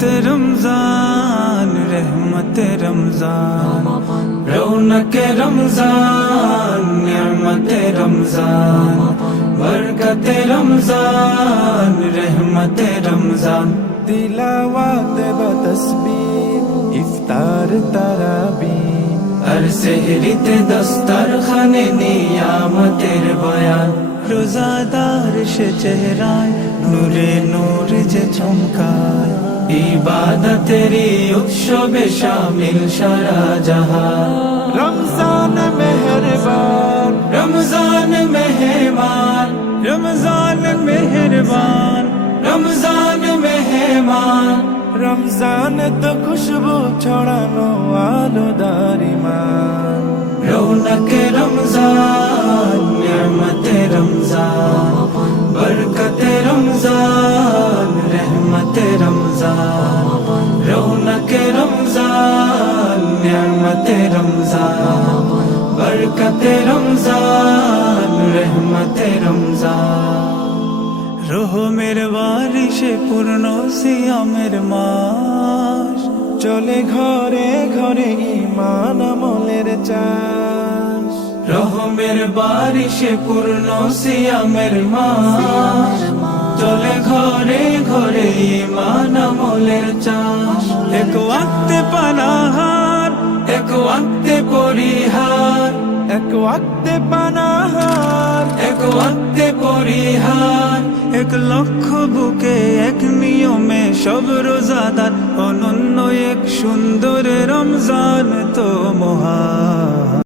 बरकते रमजान रहमते रमजान रौनके रमजान निअमते रमजान बरकते रमजान रहमते रमजान तिलावत व तस्बीह इफ्तार तराबीह हर सेहरिते दस्तरखाने नियामतेर बयान रोजादार से चेहराয় নূরে নূর যে চমকায় ইবাদতেরি উৎসবে শামিল সারা জাহান रमजान मेहरबान रमजान मेहमान रमजान मेहरबान रमजान मेहमान रमजान तो खुशबू ছড়ানো আলোদার ঈমান रौनके रमजान निअमते रमजान बरकते रमजान रहमते रमजान रौनके रमजान निअमते रमजान बरकते रमजान रहमते रमजान রহমের বারিশে পূর্ণ সিয়ামের মাস চলে ঘরে ঘরে ঈমান আমলের চাষ রহমের বারিশে পূর্ণ সিয়ামের মাস চলে ঘরে ঘরে ঈমান আমলের চাষ এক ওয়াক্তে পানাহার এক ওয়াক্তে পরিহার এক ওয়াক্তে পানাহার এক ওয়াক্তে পরিহার এক লক্ষ বুকে এক নিয়মে সব রোজাদার অনন্য এক সুন্দর রমজান তো মহান।